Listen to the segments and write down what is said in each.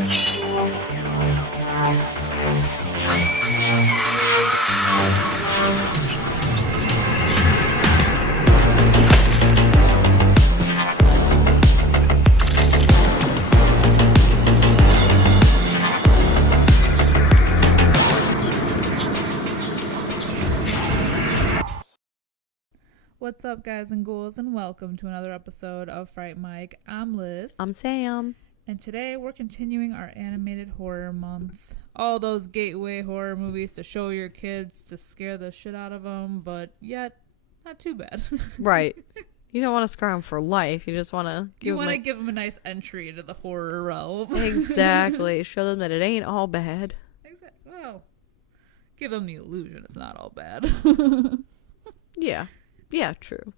What's up, guys and ghouls, and welcome to another episode of Fright Mic. I'm Liz. I'm Sam. And today we're continuing our animated horror month. All those gateway horror movies to show your kids to scare the shit out of them, but yet not too bad. Right. You don't want to scare them for life. You just want to give them a nice entry into the horror realm. Exactly. Show them that it ain't all bad. Exactly. Well, give them the illusion it's not all bad. Yeah. Yeah, true.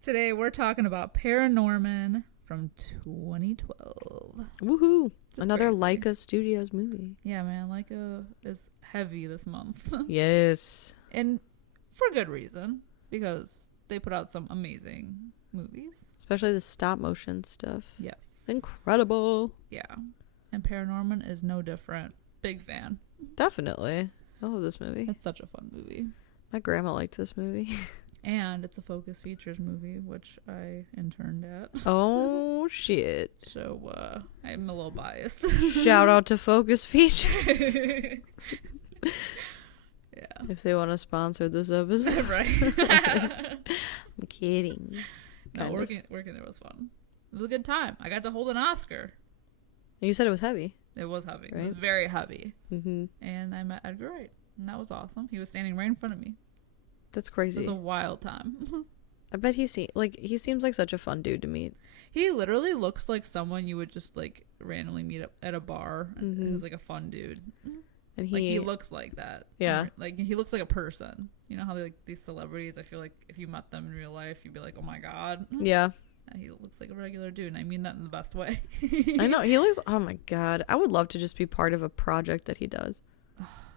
Today we're talking about Paranorman from 2012. Woohoo. Another crazy. Leica Studios movie. Yeah, man. Leica is heavy this month. Yes. And for good reason, because they put out some amazing movies. Especially the stop motion stuff. Yes. Incredible. Yeah. And Paranorman is no different. Big fan. Definitely. I love this movie. It's such a fun movie. My grandma liked this movie. And it's a Focus Features movie, which I interned at. Oh, shit. So, I'm a little biased. Shout out to Focus Features. Yeah. If they want to sponsor this episode. Right. I'm kidding. No, working there was fun. It was a good time. I got to hold an Oscar. You said it was heavy. It was heavy. Right? It was very heavy. Mm-hmm. And I met Edgar Wright. And that was awesome. He was standing right in front of me. That's crazy. It was a wild time. I bet he seems like such a fun dude to meet. He literally looks like someone you would just like randomly meet up at a bar. Mm-hmm. Who's like a fun dude. And he looks like that. Yeah. Like he looks like a person. You know how they, like these celebrities, I feel like if you met them in real life, you'd be like, oh my God. Yeah. He looks like a regular dude, and I mean that in the best way. I know. He looks, oh my God. I would love to just be part of a project that he does.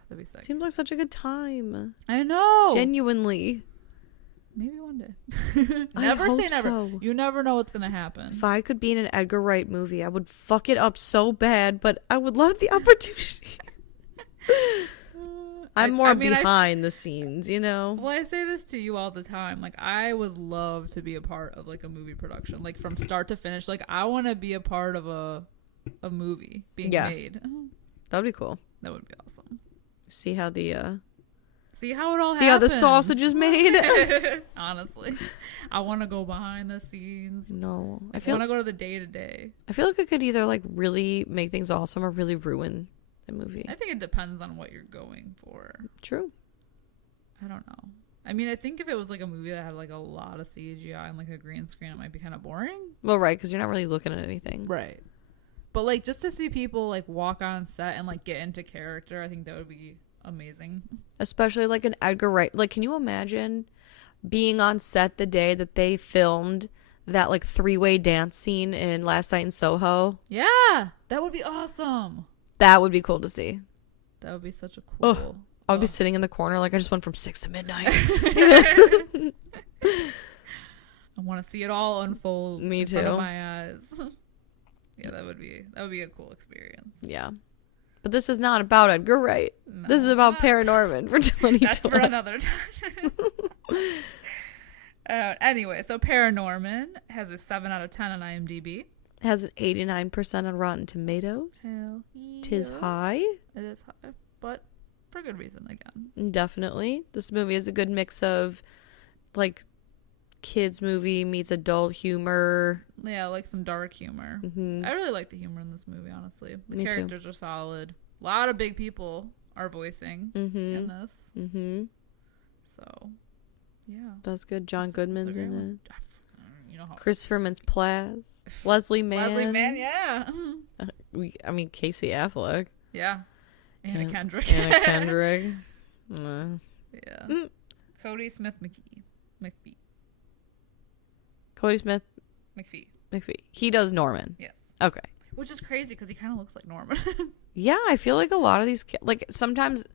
That'd be sick. Seems like such a good time. I know. Genuinely. Maybe one day. Never say never. So. You never know what's gonna happen. If I could be in an Edgar Wright movie, I would fuck it up so bad, but I would love the opportunity. I'm more behind the scenes, you know? Well, I say this to you all the time. Like, I would love to be a part of, like, a movie production. Like, from start to finish. Like, I want to be a part of a movie being made. That would be cool. That would be awesome. See how the, See how it all see happens. how the sausage is made? Honestly. I want to go behind the scenes. No. I want to go to the day-to-day. I feel like it could either, like, really make things awesome or really ruin the movie. I think it depends on what you're going for. True. I don't know. I mean, I think if it was like a movie that had like a lot of CGI and like a green screen, it might be kind of boring. Well, right, because you're not really looking at anything. Right. But like just to see people like walk on set and like get into character, I think that would be amazing. Especially like an Edgar Wright. Like, can you imagine being on set the day that they filmed that like 3-way dance scene in Last Night in Soho? Yeah, that would be awesome. That would be cool to see. That would be such a cool. I would be sitting in the corner like I just went from 6 to midnight. I want to see it all unfold. Me in too. Front of my eyes. Yeah, that would be a cool experience. Yeah. But this is not about Edgar Wright. No, this is about Paranorman for 2012. That's for another time. Anyway, so Paranorman has a 7 out of 10 on IMDb. It has an 89% on Rotten Tomatoes. Hell yeah. 'Tis high. It is high, but for good reason again. Definitely. This movie is a good mix of like kids movie meets adult humor. Yeah, like some dark humor. Mm-hmm. I really like the humor in this movie, honestly. The Me characters too. are solid. A lot of big people are voicing in this. Mm-hmm. So, yeah. That's good. John Goodman's in it. You know how Christopher Mintz-Plasse. Leslie Mann. Leslie Mann, yeah. Casey Affleck. Yeah. Anna Kendrick. Anna Kendrick. Yeah. Cody Smith McPhee. Cody Smith McPhee. He does Norman. Yes. Okay. Which is crazy because he kind of looks like Norman. Yeah, I feel like a lot of these like sometimes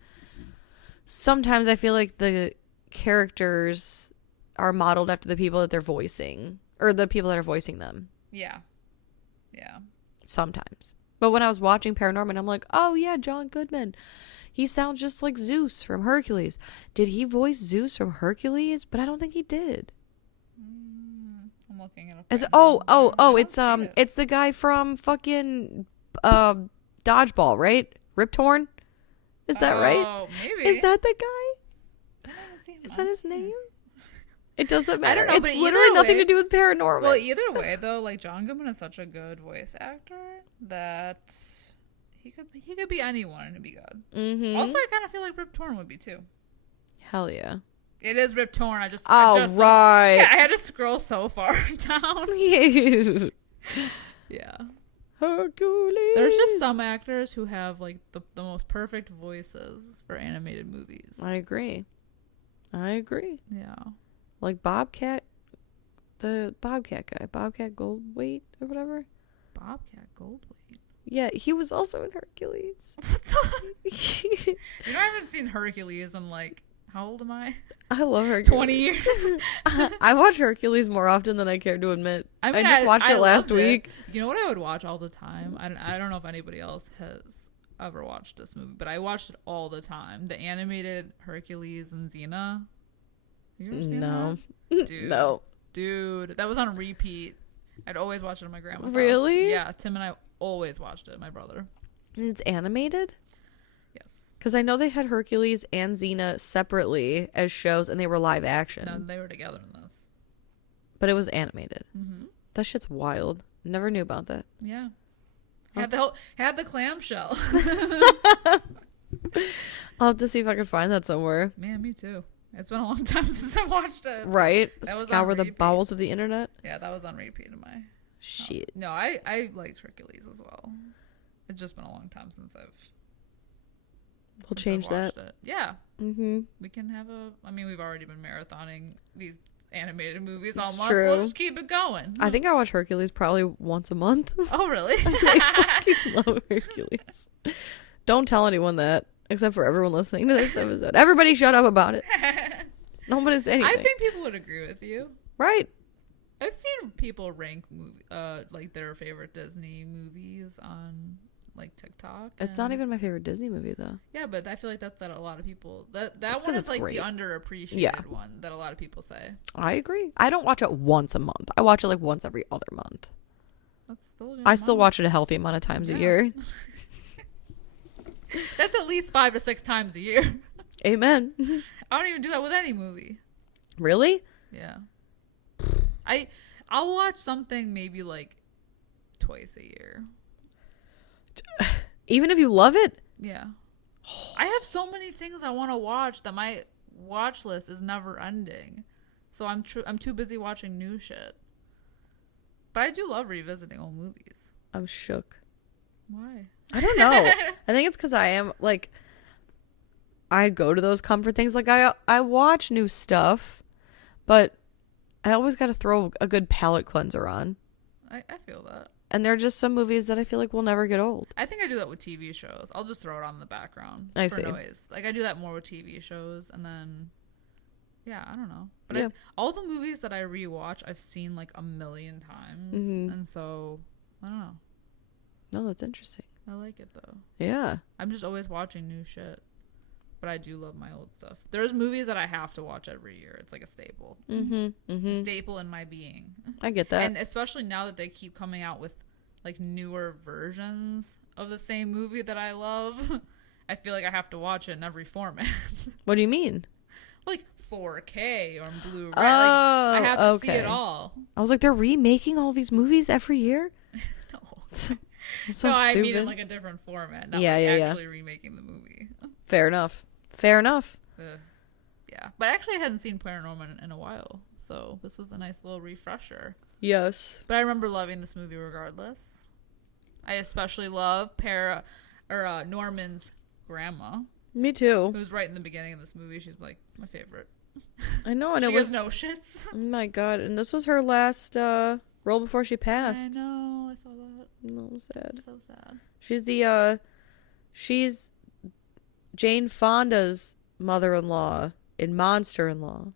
I feel like the characters are modeled after the people that they're voicing or the people that are voicing them. Yeah. Yeah. Sometimes. But when I was watching Paranorman, I'm like, oh yeah, John Goodman. He sounds just like Zeus from Hercules. Did he voice Zeus from Hercules? But I don't think he did. I'm looking it up. It's, right oh, now. oh, oh, I it's don't see it. it's the guy from fucking Dodgeball, right? Rip Torn? Is that right? Oh, maybe. Is that the guy? I haven't seen Is that. that his name? It doesn't matter. I don't know, it's but literally either nothing way- to do with Paranorman. Well, either way, though, like John Goodman is such a good voice actor that he could be anyone and it'd be good. Mm-hmm. Also, I kind of feel like Rip Torn would be too. Hell yeah. It is Rip Torn. I just Oh, right. yeah, I had to scroll so far down. Yeah. Hercules. There's just some actors who have like the most perfect voices for animated movies. I agree. Yeah. Like Bobcat, the Bobcat guy, Bobcat Goldthwait or whatever. Bobcat Goldthwait. Yeah, he was also in Hercules. You know, I haven't seen Hercules in like, how old am I? I love Hercules. 20 years. I watch Hercules more often than I care to admit. I mean, I just watched it last loved it. week. You know what I would watch all the time? I don't know if anybody else has ever watched this movie, but I watched it all the time. The animated Hercules and Xena. Have you ever seen No. that? Dude, No. Dude, that was on repeat. I'd always watch it at my grandma's house. Really? Yeah, Tim and I always watched it. My brother. And it's animated? Yes. Because I know they had Hercules and Xena separately as shows, and they were live action. No, they were together in this. But it was animated. Mm-hmm. That shit's wild. Never knew about that. Yeah. Had the clamshell. I'll have to see if I can find that somewhere. Man, me too. It's been a long time since I watched it. Right? That was on Scour the repeat. bowels of the internet. Yeah, that was on repeat in my house. Shit. No, I liked Hercules as well. It's just been a long time since We'll change that. watched it. Yeah, Mm-hmm. we can have we've already been marathoning these animated movies all It's month. true. We'll just keep it going. I think I watch Hercules probably once a month. Oh, really? I fucking love Hercules. Don't tell anyone that, except for everyone listening to this episode. Everybody shut up about it. Nobody say anything. I think people would agree with you. Right. I've seen people rank like their favorite Disney movies on like TikTok. It's not even my favorite Disney movie, though. Yeah, but I feel like that's that a lot of people that That's 'cause one is it's like great. the underappreciated Yeah. one that a lot of people say. I agree. I don't watch it once a month. I watch it like once every other month. That's still a good I still amount. watch it a healthy amount of times a Yeah. year. That's at least 5 to 6 times a year. Amen. I don't even do that with any movie. Really? Yeah. I'll watch something maybe like twice a year. Even if you love it? Yeah. I have so many things I want to watch that my watch list is never ending. So I'm too busy watching new shit. But I do love revisiting old movies. I'm shook. Why? I don't know. I think it's because I am like, I go to those comfort things. Like I watch new stuff, but I always got to throw a good palate cleanser on. I feel that. And there are just some movies that I feel like will never get old. I think I do that with TV shows. I'll just throw it on in the background I for see. noise. Like I do that more with TV shows, and then yeah, I don't know. But Yeah. all the movies that I rewatch, I've seen like a million times, Mhm. and so I don't know. No, that's interesting. I like it though. Yeah. I'm just always watching new shit. But I do love my old stuff. There's movies that I have to watch every year. It's like a staple. Mm-hmm. Mm-hmm. Staple in my being. I get that. And especially now that they keep coming out with like newer versions of the same movie that I love, I feel like I have to watch it in every format. What do you mean? Like 4K or Blu-ray. Oh, like, I have to see okay. it all. I was like, they're remaking all these movies every year? No, That's so no, I stupid. mean in like a different format, not Yeah, like yeah, yeah. actually remaking the movie. Fair enough. Fair enough. Yeah, but actually I hadn't seen Paranorman in a while, so this was a nice little refresher. Yes. But I remember loving this movie regardless. I especially love Norman's grandma, Me too. who's right in the beginning of this movie. She's like my favorite. I know, and She it was has no shits. Oh my god, and this was her last role before she I passed. know, I saw that. No, sad. It's so sad. She's Jane Fonda's mother-in-law in Monster-in-Law.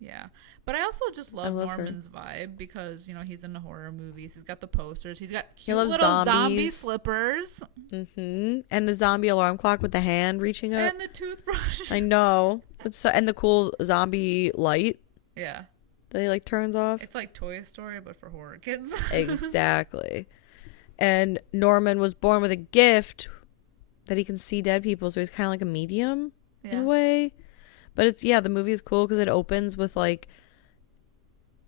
Yeah, But I also just love love her. Norman's vibe because, you know, he's into horror movies. He's got the posters. He's got He cute loves little zombie zombies. slippers. And the zombie alarm clock with the hand reaching up. And the toothbrush. I know. And the cool zombie light Yeah. that he like turns off. It's like Toy Story, but for horror kids. Exactly. And Norman was born with a gift that he can see dead people, so he's kind of like a medium in a way. But it's, the movie is cool because it opens with like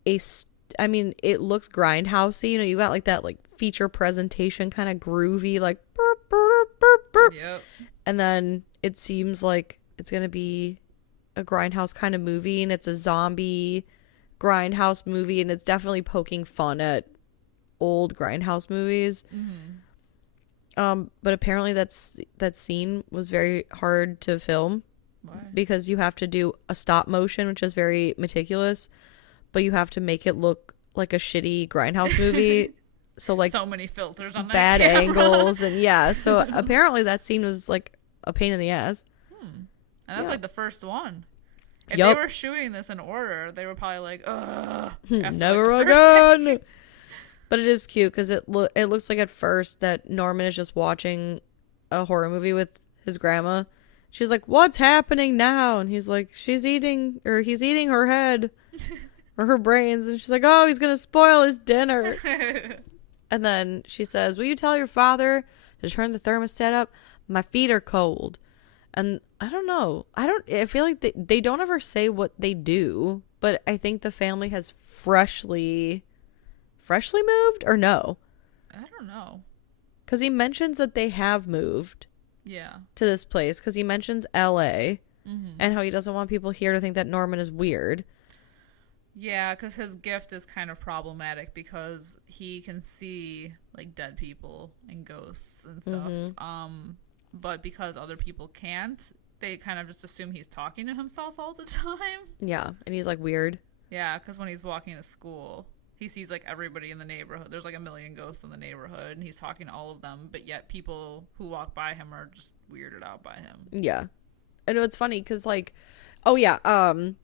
it looks grindhousey. You know, you got like that like feature presentation kind of groovy, like burp, burp, burp, burp. Yep. And then it seems like it's going to be a grindhouse kind of movie, and it's a zombie grindhouse movie, and it's definitely poking fun at old grindhouse movies. But apparently that scene was very hard to film. Why? Because you have to do a stop motion, which is very meticulous, but you have to make it look like a shitty grindhouse movie. So like so many filters on that bad camera. angles, and so apparently that scene was like a pain in the ass. And that's like the first one. If Yup. they were shooting this in order, they were probably like, ugh. Never like, the first again. But it is cute because it looks like at first that Norman is just watching a horror movie with his grandma. She's like, "What's happening now?" And he's like, he's eating her head or her brains. And she's like, "Oh, he's going to spoil his dinner." And then she says, "Will you tell your father to turn the thermostat up? My feet are cold." And I don't know. I feel like they don't ever say what they do, but I think the family has freshly moved, or no? I don't know. Because he mentions that they have moved to this place, because he mentions LA and how he doesn't want people here to think that Norman is weird. Yeah, because his gift is kind of problematic because he can see like dead people and ghosts and stuff. But because other people can't, they kind of just assume he's talking to himself all the time. Yeah, and he's like weird. Yeah, because when he's walking to school, he sees like everybody in the neighborhood. There's like a million ghosts in the neighborhood, and he's talking to all of them. But yet people who walk by him are just weirded out by him. Yeah, I know it's funny because like, when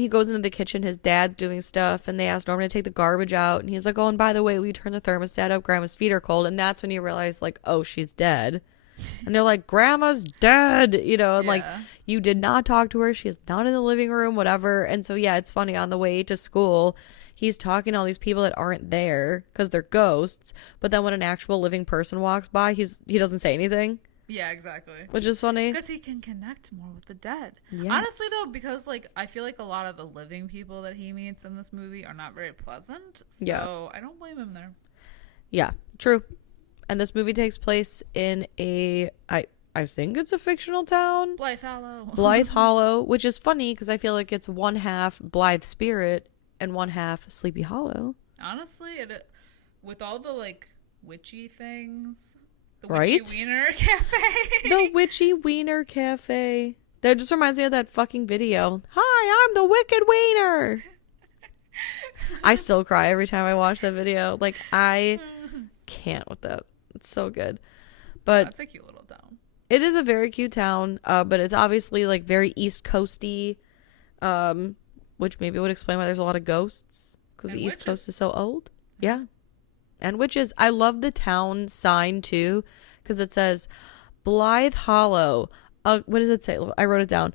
he goes into the kitchen, his dad's doing stuff, and they ask Norman to take the garbage out, and he's like, "Oh, and by the way, will you turn the thermostat up? Grandma's feet are cold." And that's when you realize like, oh, she's dead. And they're like, "Grandma's dead," you know, and like, you did not talk to her. She is not in the living room, whatever. And so, it's funny. On the way to school, he's talking to all these people that aren't there because they're ghosts. But then when an actual living person walks by, he doesn't say anything. Yeah, exactly. Which is funny. Because he can connect more with the dead. Yes. Honestly, though, because like I feel like a lot of the living people that he meets in this movie are not very pleasant. So I don't blame him there. Yeah, true. And this movie takes place in I think it's a fictional town. Blythe Hollow. Blythe Hollow, which is funny because I feel like it's one half Blythe Spirit and one half Sleepy Hollow. Honestly, with all the like witchy things, the Right? Witchy Wiener Cafe. The Witchy Wiener Cafe. That just reminds me of that fucking video. "Hi, I'm the Wicked Wiener." I still cry every time I watch that video. Like, I can't with that. It's so good. But That's a cute little town. it is a very cute town, but it's obviously like very East Coasty, which maybe would explain why there's a lot of ghosts, because the East Coast is so old. Yeah. And witches. I love the town sign too, because it says Blythe Hollow. What does it say? I wrote it down.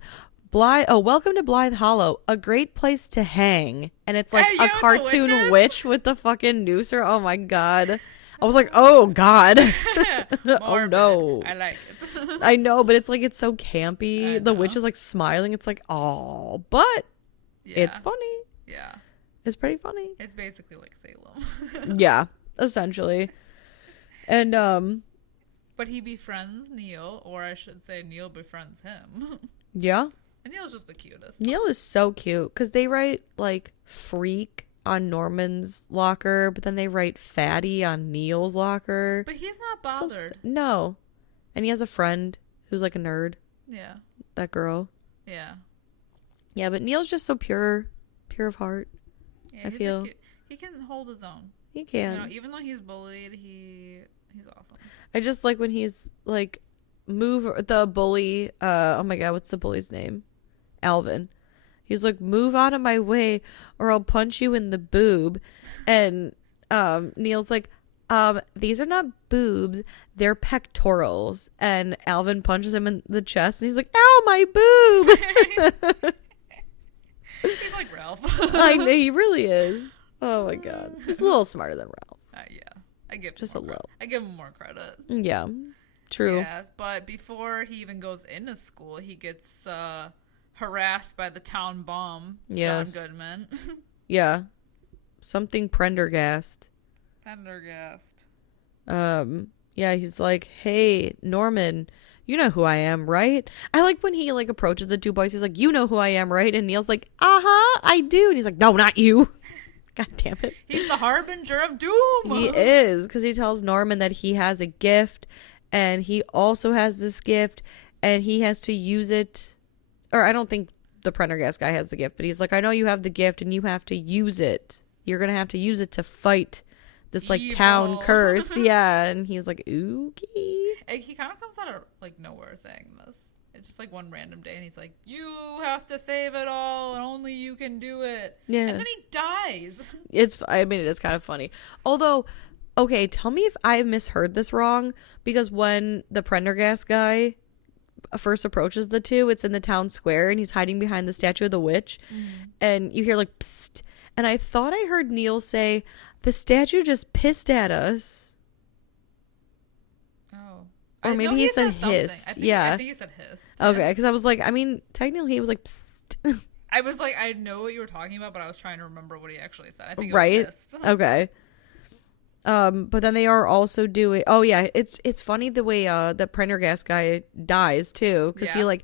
Welcome to Blythe Hollow, a great place to hang. And it's like a cartoon witch with the fucking noose. Oh my god. I was like, oh god. Oh no. I like it. I know, but it's like, it's so campy. The witch is like smiling. It's like, oh, but it's funny. Yeah. It's pretty funny. It's basically like Salem. Yeah, essentially. And but he befriends Neil, or I should say Neil befriends him. Yeah. And Neil's just the cutest. Neil is so cute because they write like freak on Norman's locker, but then they write fatty on Neil's locker. But he's not bothered. No. And he has a friend who's like a nerd. Yeah. That girl. Yeah. Yeah, but Neil's just so pure of heart. Yeah, I feel he can hold his own. He can. You know, even though he's bullied, he's awesome. I just like when he's like the bully. Oh my god, what's the bully's name? Alvin. He's like, move out of my way or I'll punch you in the boob. And Neil's like, these are not boobs, they're pectorals. And Alvin punches him in the chest and he's like, ow, my boob. He's like Ralph. I know, he really is. Oh my god. He's a little smarter than Ralph. Yeah. I give just a little. I give him more credit. Yeah. True. Yeah, but before he even goes into school, he gets harassed by the town bum, yes. John Goodman. Yeah. Something Prendergast. Yeah, he's like, hey, Norman, you know who I am, right? I like when he like approaches the two boys. He's like, you know who I am, right? And Neil's like, I do. And he's like, no, not you. God damn it. He's the harbinger of doom. He is, because he tells Norman that he has a gift, and he also has this gift, and he has to use it. Or I don't think the Prendergast guy has the gift, but he's like, I know you have the gift, and you have to use it. You're going to have to use it to fight this like Evil. town curse. Yeah. And he's like, okay. He kind of comes out of like nowhere saying this. It's just like one random day and he's like, you have to save it all and only you can do it. Yeah. And then he dies. It is kind of funny. Although, okay, tell me if I misheard this wrong, because when the Prendergast guy first approaches the two, it's in the town square and he's hiding behind the statue of the witch. And you hear like, psst. And I thought I heard Neil say, the statue just pissed at us. Oh. Or maybe he said hissed. I think he said hissed. Okay, because I was like, I mean, technically he was like, psst. I was like, I know what you were talking about, but I was trying to remember what he actually said. I think it right? was hissed. Okay. But then they are also doing, oh yeah, it's funny the way the Prendergast guy dies too, because he like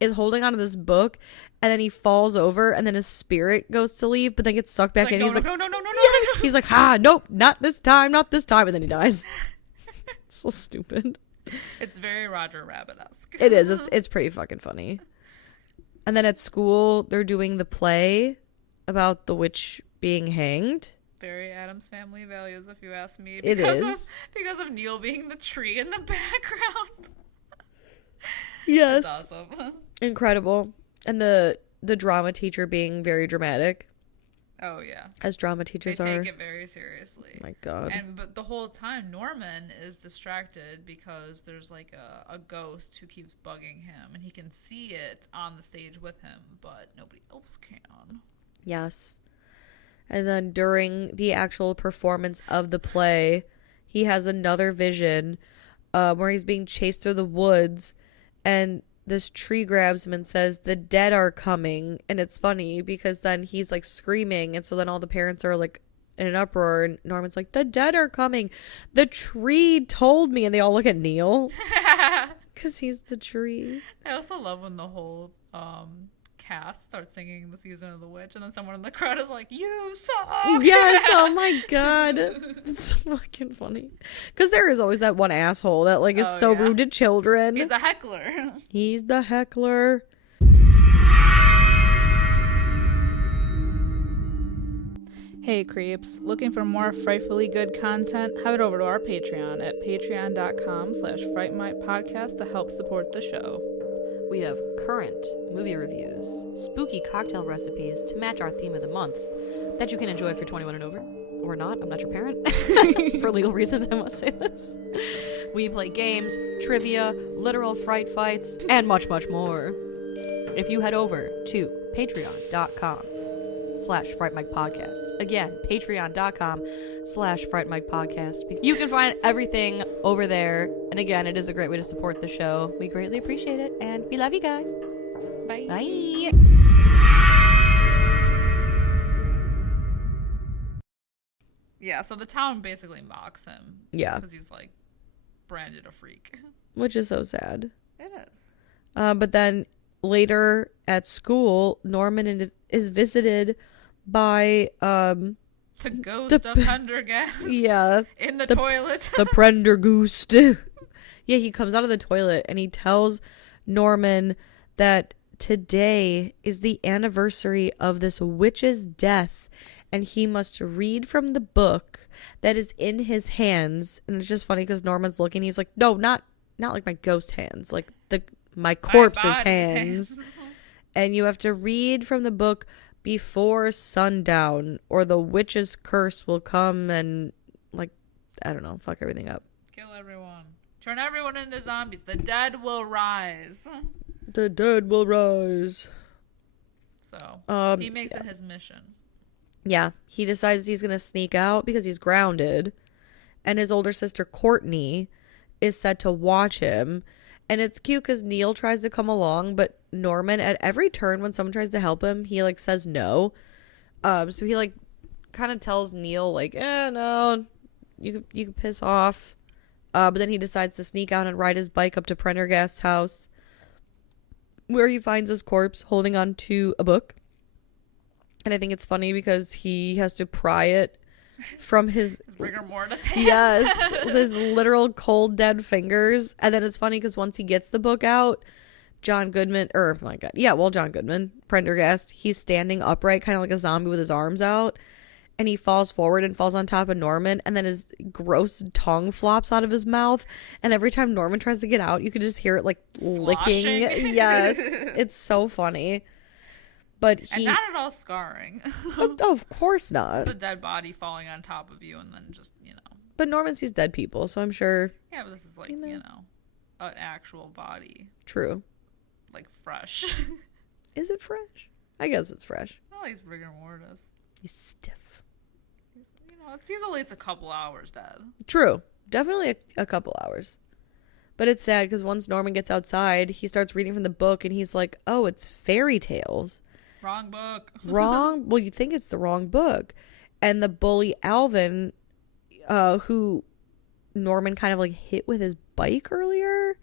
is holding onto this book and then he falls over and then his spirit goes to leave but then gets sucked back in. He's like, no. He's like, nope, not this time, and then he dies. It's so stupid. It's very Roger Rabbit-esque. It is. It's pretty fucking funny. And then at school they're doing the play about the witch being hanged. Very Addams Family Values, if you ask me. Because of Neil being the tree in the background. Yes. It's awesome. Incredible. And the drama teacher being very dramatic. Oh, yeah. As drama teachers they are. take it very seriously. Oh my God. But the whole time, Norman is distracted because there's like a ghost who keeps bugging him. And he can see it on the stage with him, but nobody else can. Yes. And then during the actual performance of the play, he has another vision where he's being chased through the woods and this tree grabs him and says, the dead are coming. And it's funny because then he's like screaming. And so then all the parents are like in an uproar. And Norman's like, the dead are coming. The tree told me. And they all look at Neil because he's the tree. I also love when the whole cast starts singing the Season of the Witch. And then someone in the crowd is like, you suck. Yes. Oh my God. It's fucking funny. Because there is always that one asshole that like is so rude to children. He's a heckler. He's the heckler. Hey creeps, looking for more frightfully good content? Head over to our Patreon at patreon.com/Fright Mic podcast to help support the show. We have current movie reviews, spooky cocktail recipes to match our theme of the month that you can enjoy if you're 21 and over. Or not, I'm not your parent. For legal reasons, I must say this. We play games, trivia, literal fright fights, and much, much more. If you head over to patreon.com/Fright Mic podcast. Again, patreon.com/Fright Mic podcast. You can find everything over there. And again, it is a great way to support the show. We greatly appreciate it. And we love you guys. Bye. Bye. Yeah, so the town basically mocks him. Yeah. Because he's like branded a freak. Which is so sad. It is. But then later at school, Norman is visited by the ghost of Prendergast. Yeah. In the toilet. The Prendergast. Yeah, he comes out of the toilet and he tells Norman that today is the anniversary of this witch's death and he must read from the book that is in his hands. And it's just funny because Norman's looking, he's like, no, not like my ghost hands, like my corpse's hands. and you have to read from the book before sundown, or the witch's curse will come and, like, I don't know, fuck everything up. Kill everyone. Turn everyone into zombies. The dead will rise. The dead will rise. So, he makes it his mission. Yeah, he decides he's going to sneak out because he's grounded. And his older sister, Courtney, is set to watch him. And it's cute because Neil tries to come along, but Norman, at every turn when someone tries to help him, he, like, says no. So he, like, kind of tells Neil, like, no, you can piss off. But then he decides to sneak out and ride his bike up to Prendergast's house, where he finds his corpse holding on to a book. And I think it's funny because he has to pry it from his rigor mortis hands. Yes, his literal cold dead fingers. And then it's funny because once he gets the book out, John Goodman, Prendergast, he's standing upright, kind of like a zombie with his arms out. And he falls forward and falls on top of Norman. And then his gross tongue flops out of his mouth. And every time Norman tries to get out, you could just hear it, like, sloshing. Licking. Yes. It's so funny. But and not at all scarring. Oh, of course not. It's a dead body falling on top of you and then just, But Norman sees dead people, so I'm sure. Yeah, but this is like, an actual body. True. Like, fresh. Is it fresh? I guess it's fresh. Well, he's rigor mortis. He's stiff. He's at least a couple hours dead. True. Definitely a couple hours. But it's sad because once Norman gets outside, he starts reading from the book and he's like, oh, it's fairy tales. Wrong book. Wrong? Well, you think it's the wrong book. And the bully Alvin, who Norman kind of, like, hit with his bike earlier,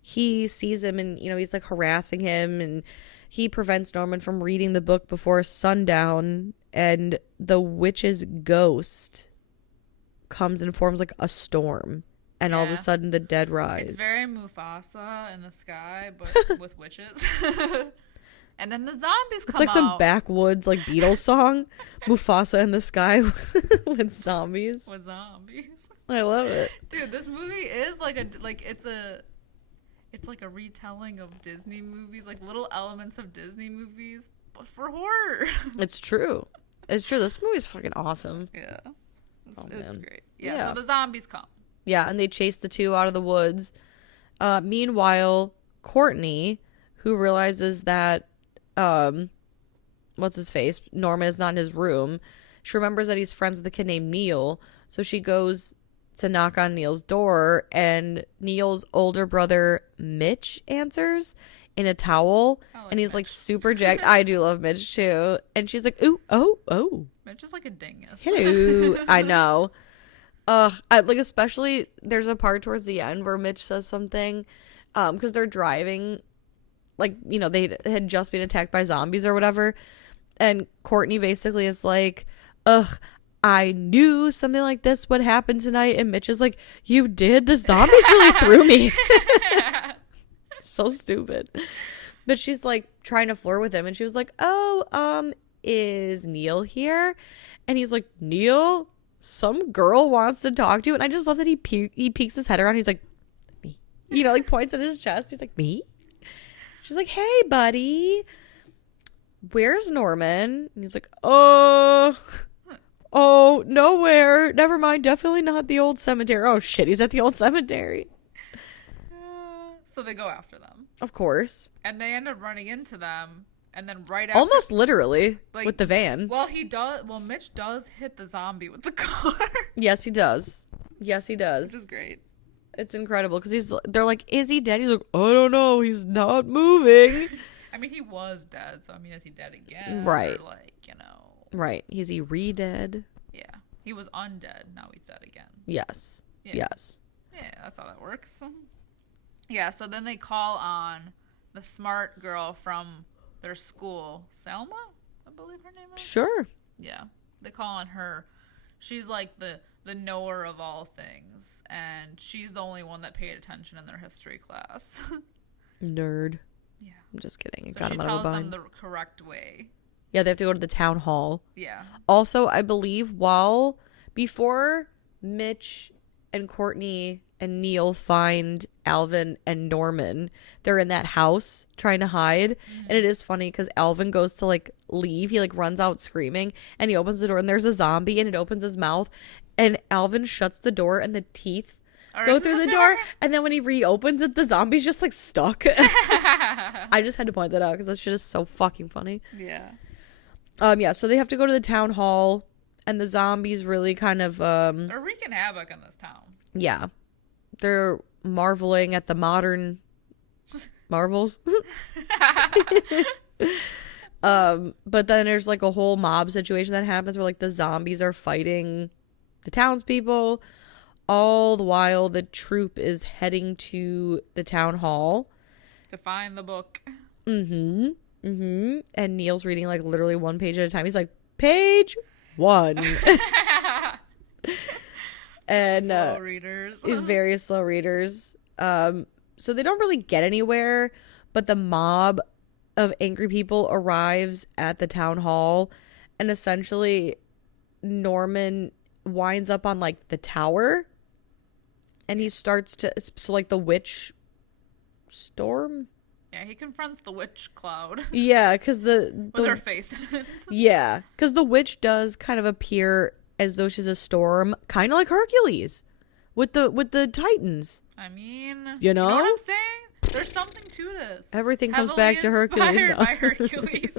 he sees him and, he's, like, harassing him, and he prevents Norman from reading the book before sundown, and the witch's ghost comes and forms, like, a storm. And all of a sudden, the dead rise. It's very Mufasa in the sky, but with witches. And then the zombies come out. It's like some backwoods, like, Beatles song. Mufasa in the sky with zombies. With zombies. I love it. Dude, this movie is it's like a retelling of Disney movies, like little elements of Disney movies, but for horror. It's true. It's true. This movie's fucking awesome. Yeah. Oh, it's man. great. Yeah, so the zombies come. Yeah, and they chase the two out of the woods. Meanwhile, Courtney, who realizes that what's his face? Norman is not in his room. She remembers that he's friends with a kid named Neil. So she goes to knock on Neil's door, and Neil's older brother, Mitch, answers in a towel. And he's Mitch. Like super jacked. I do love Mitch too. And she's like, ooh, oh. Mitch is like a dingus. Hello. I know. Especially there's a part towards the end where Mitch says something, because they're driving, they had just been attacked by zombies or whatever, and Courtney basically is like, ugh, I knew something like this would happen tonight, and Mitch is like, you did? The zombies really threw me. So stupid. But she's like trying to flirt with him, and she was like, oh, is Neil here? And he's like, Neil? Some girl wants to talk to you. And I just love that he peeks his head around. He's like, me. Points at his chest. He's like, me? She's like, hey, buddy. Where's Norman? And he's like, oh, nowhere. Never mind. Definitely not the old cemetery. Oh, shit. He's at the old cemetery. So they go after them. Of course. And they end up running into them. And then right after, almost literally, with the van. Well, Mitch does hit the zombie with the car. Yes, he does. This is great. It's incredible because they're like, is he dead? He's like, I don't know. He's not moving. I mean, he was dead. So, I mean, is he dead again? Right. Or Right. Is he re-dead? Yeah. He was undead. Now he's dead again. Yes. Yeah. Yes. Yeah, that's how that works. Yeah, so then they call on the smart girl from their school, Selma, I believe her name is. Sure. Yeah, they call on her. She's like the knower of all things, and she's the only one that paid attention in their history class. Nerd. Yeah, I'm just kidding. So she tells them the correct way. Yeah, they have to go to the town hall. Yeah. Also, I believe before Mitch and Courtney and Neil find Alvin and Norman. They're in that house trying to hide. And it is funny because Alvin goes to like leave. He like runs out screaming and he opens the door and there's a zombie and it opens his mouth. And Alvin shuts the door and the teeth go through the door. And then when he reopens it, the zombie's just like stuck. I just had to point that out because that shit is so fucking funny. Yeah. Yeah, so they have to go to the town hall and the zombies really kind of they're wreaking havoc in this town. Yeah. They're marveling at the modern marvels. But then there's like a whole mob situation that happens where like the zombies are fighting the townspeople. All the while the troop is heading to the town hall to find the book. And Neil's reading like literally one page at a time. He's like, page 1. And slow readers. Very slow readers. So they don't really get anywhere, but the mob of angry people arrives at the town hall, and essentially Norman winds up on like the tower, and he starts to, so like the witch storm. Yeah, he confronts the witch cloud. Yeah, because with her face in it. Yeah, because the witch does kind of appear as though she's a storm, kind of like Hercules with the Titans. I mean, you know what I'm saying? There's something to this. Everything comes back to Hercules now. By Hercules.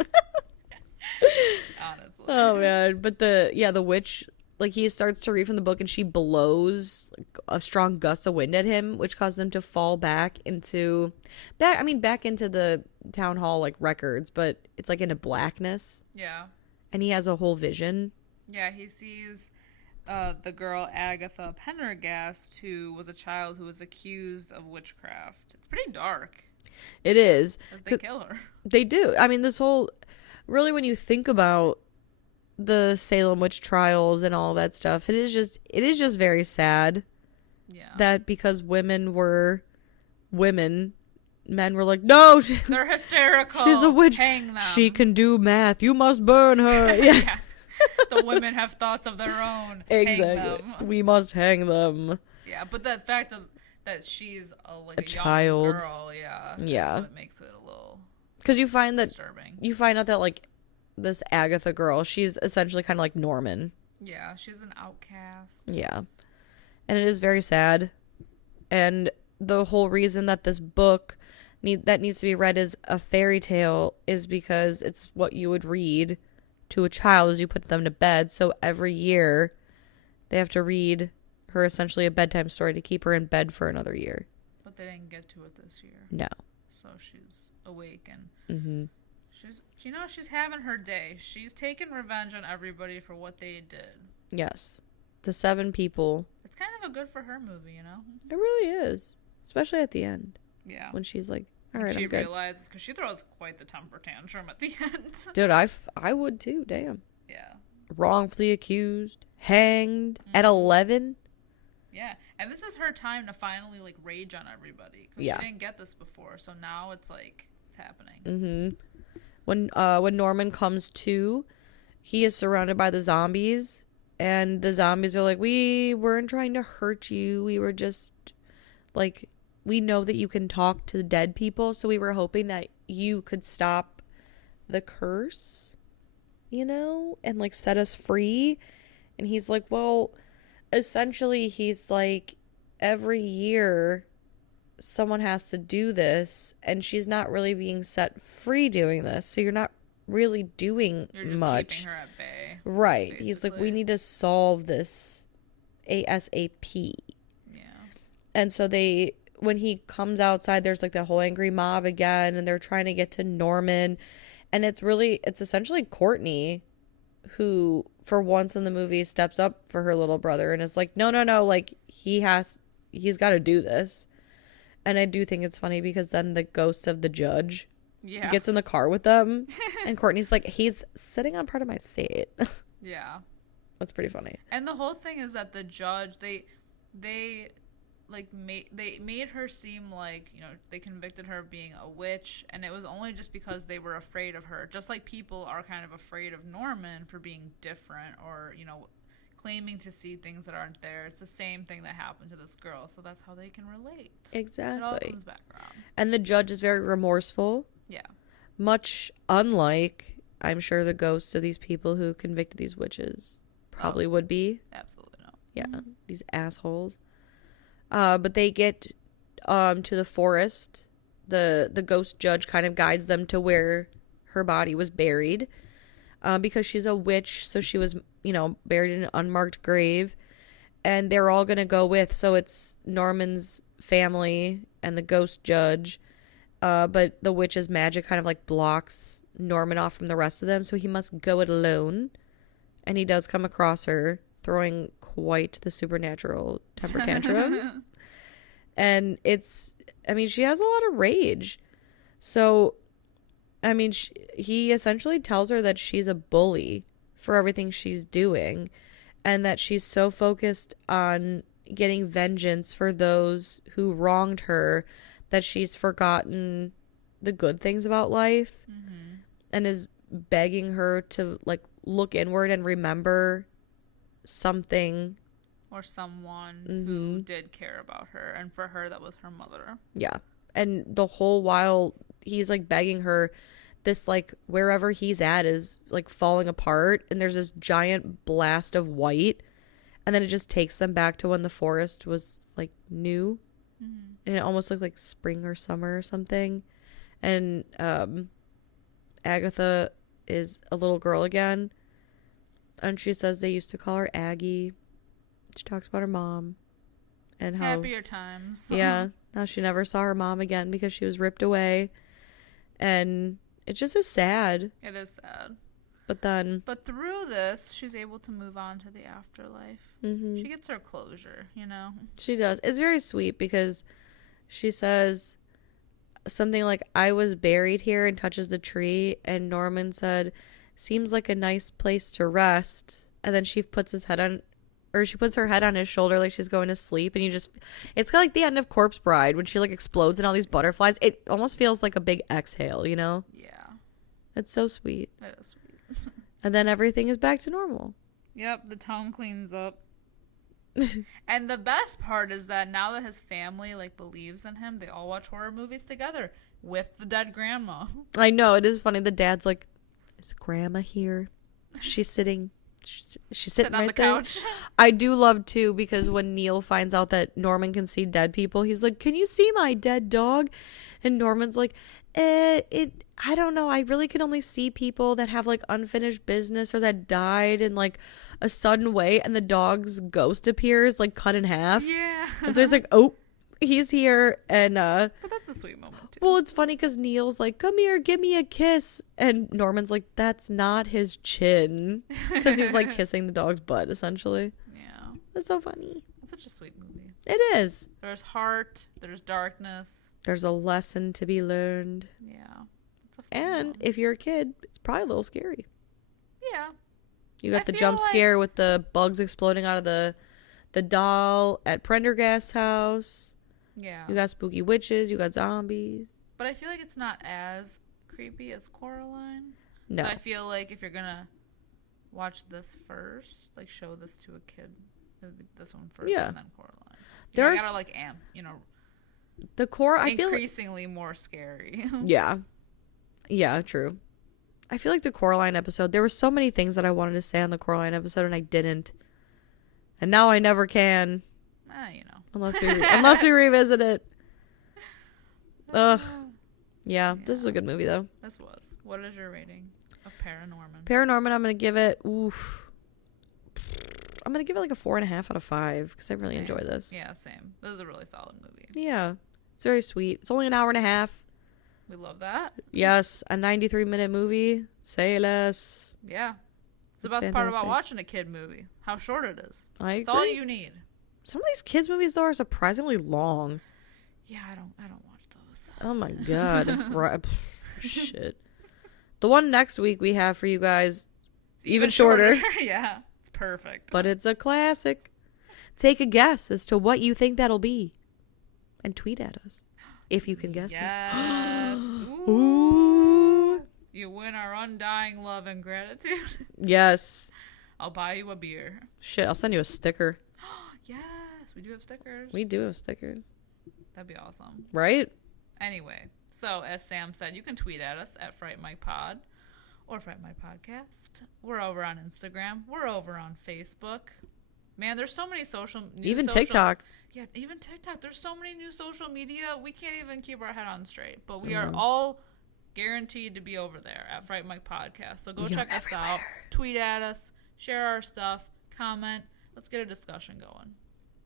Honestly. Oh man, but the witch, like, he starts to read from the book and she blows like, a strong gust of wind at him, which causes him to fall back into the town hall like records, but it's like into blackness. Yeah. And he has a whole vision. Yeah, he sees the girl Agatha Pendergast, who was a child who was accused of witchcraft. It's pretty dark. It is. Because they kill her. They do. I mean, this whole, really, when you think about the Salem witch trials and all that stuff, it is just very sad. Yeah. That because women were women, men were like, no, they're hysterical. She's a witch. Hang them. She can do math. You must burn her. Yeah. Yeah. The women have thoughts of their own. Exactly. Hang them. We must hang them. Yeah, but the fact that she's a child, young girl, yeah, what makes it a little. Because you find out that like this Agatha girl, she's essentially kind of like Norman. Yeah, she's an outcast. Yeah, and it is very sad. And the whole reason that this book that needs to be read as a fairy tale is because it's what you would read to a child as you put them to bed. So every year they have to read her essentially a bedtime story to keep her in bed for another year. But they didn't get to it this year. No. So she's awake and she's having her day. She's taking revenge on everybody for what they did. Yes. The 7 people. It's kind of a good for her movie, you know? It really is. Especially at the end. Yeah. When she's like, all right, she I'm good. realizes, because she throws quite the temper tantrum at the end. Dude, I would too. Damn. Yeah. Wrongfully accused, hanged at 11. Yeah, and this is her time to finally like rage on everybody because she didn't get this before, so now it's like it's happening. When Norman comes to, he is surrounded by the zombies, and the zombies are like, we weren't trying to hurt you. We were just like, we know that you can talk to the dead people, so we were hoping that you could stop the curse, you know, and like set us free. And he's like, well, essentially he's like, every year someone has to do this, and she's not really being set free doing this, so you're not really doing you're just much. Keeping her at bay, right? Basically. He's like, we need to solve this ASAP. Yeah. And so when he comes outside, there's like that whole angry mob again, and they're trying to get to Norman, and it's essentially Courtney who, for once in the movie, steps up for her little brother and is like, no, like he's got to do this. And I do think it's funny because then the ghost of the judge gets in the car with them, and Courtney's like, he's sitting on part of my seat. Yeah. That's pretty funny. And the whole thing is that the judge, they made her seem like, you know, they convicted her of being a witch, and it was only just because they were afraid of her. Just like people are kind of afraid of Norman for being different or, you know, claiming to see things that aren't there. It's the same thing that happened to this girl, so that's how they can relate. Exactly. It all comes back around. And the judge is very remorseful. Yeah. Much unlike, I'm sure, the ghosts of these people who convicted these witches probably would be. Absolutely not. Yeah, these assholes. But they get to the forest. The ghost judge kind of guides them to where her body was buried. Because she's a witch, so she was, buried in an unmarked grave. And they're all going to go with, so it's Norman's family and the ghost judge. But the witch's magic kind of like blocks Norman off from the rest of them, so he must go it alone. And he does come across her, throwing quite the supernatural temper tantrum. And she has a lot of rage. So, he essentially tells her that she's a bully for everything she's doing, and that she's so focused on getting vengeance for those who wronged her that she's forgotten the good things about life, and is begging her to like look inward and remember something or someone who did care about her, and for her that was her mother. Yeah. And the whole while he's like begging her, this like wherever he's at is like falling apart, and there's this giant blast of white, and then it just takes them back to when the forest was like new, and it almost looked like spring or summer or something. And Agatha is a little girl again, and she says they used to call her Aggie. She talks about her mom and how happier times. Yeah, now she never saw her mom again because she was ripped away, and it just is sad. It is sad. But through this, she's able to move on to the afterlife. She gets her closure, She does. It's very sweet because she says something like, I was buried here, and touches the tree, and Norman said, seems like a nice place to rest. And then she puts her head on his shoulder like she's going to sleep, and it's kind of like the end of Corpse Bride when she like explodes in all these butterflies. It almost feels like a big exhale, Yeah. It's so sweet. It is sweet. And then everything is back to normal. Yep, the town cleans up. And the best part is that now that his family like believes in him, they all watch horror movies together with the dead grandma. I know, it is funny. The dad's like, is grandma here? She's sitting on right the couch. I do love too, because when Neil finds out that Norman can see dead people, he's like, can you see my dead dog? And Norman's like, I don't know. I really can only see people that have like unfinished business or that died in like a sudden way. And the dog's ghost appears like cut in half. Yeah. And so he's like, oh, he's here. And but that's a sweet moment too. Well, it's funny because Neil's like, come here, give me a kiss. And Norman's like, that's not his chin. Because he's like kissing the dog's butt essentially. Yeah. That's so funny. It's such a sweet movie. It is. There's heart. There's darkness. There's a lesson to be learned. Yeah. And if you're a kid, it's probably a little scary. Yeah. You got the jump scare with the bugs exploding out of the doll at Prendergast's house. Yeah. You got spooky witches. You got zombies. But I feel like it's not as creepy as Coraline. No. So I feel like if you're going to watch this first, like show this to a kid, it would be this one first and then Coraline. You gotta like the core, I feel increasingly more scary. Yeah. Yeah, true. I feel like the Coraline episode, there were so many things that I wanted to say on the Coraline episode and I didn't. And now I never can. Unless we revisit it. Ugh. Yeah, this is a good movie though. This was. What is your rating of ParaNorman? ParaNorman, I'm going to give it, I'm going to give it like a 4.5 out of 5 because I really enjoy this. Yeah, same. This is a really solid movie. Yeah. It's very sweet. It's only an hour and a half. We love that. Yes, a 93-minute movie. Say less. Yeah. It's the best part about watching a kid movie. How short it is. I agree. It's all you need. Some of these kids movies though are surprisingly long. Yeah, I don't watch those. Oh my god. Right. Shit. The one next week we have for you guys even shorter. Yeah. It's perfect. But it's a classic. Take a guess as to what you think that'll be. And tweet at us. If you can guess it. Ooh. You win our undying love and gratitude. Yes. I'll buy you a beer. Shit, I'll send you a sticker. Yes, we do have stickers. We do have stickers. That'd be awesome. Right? Anyway, so as Sam said, you can tweet at us at Fright Mic Pod or Fright Mic Podcast. We're over on Instagram. We're over on Facebook. Man, there's so many TikTok. Yeah, even TikTok. There's so many new social media. We can't even keep our head on straight. But we are all guaranteed to be over there at Fright Mic Podcast. So go check us out. Tweet at us. Share our stuff. Comment. Let's get a discussion going.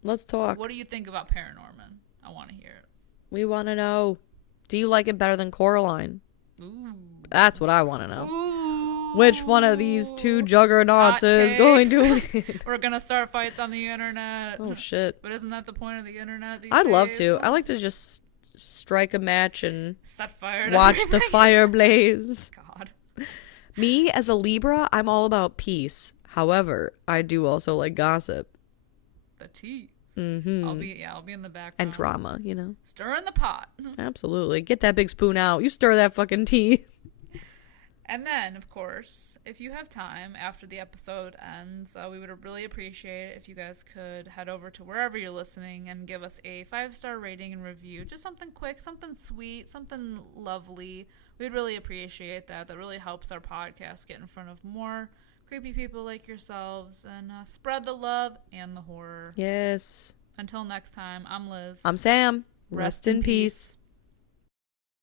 Let's talk. What do you think about Paranorman? I want to hear it. We want to know. Do you like it better than Coraline? Ooh. That's what I want to know. Ooh. Which one of these two juggernauts is going to win? We're going to start fights on the internet. Oh, shit. But isn't that the point of the internet these I'd days? love to. I like to just strike a match and set fire to watch everything. the fire blaze. God. Me, as a Libra, I'm all about peace. However, I do also like gossip. The tea. Mm-hmm. I'll be in the background. And drama, you know? Stirring the pot. Absolutely. Get that big spoon out. You stir that fucking tea. And then, of course, if you have time after the episode ends, we would really appreciate it if you guys could head over to wherever you're listening and give us a 5-star rating and review. Just something quick, something sweet, something lovely. We'd really appreciate that. That really helps our podcast get in front of more creepy people like yourselves and spread the love and the horror. Yes. Until next time, I'm Liz. I'm Sam. Rest in peace.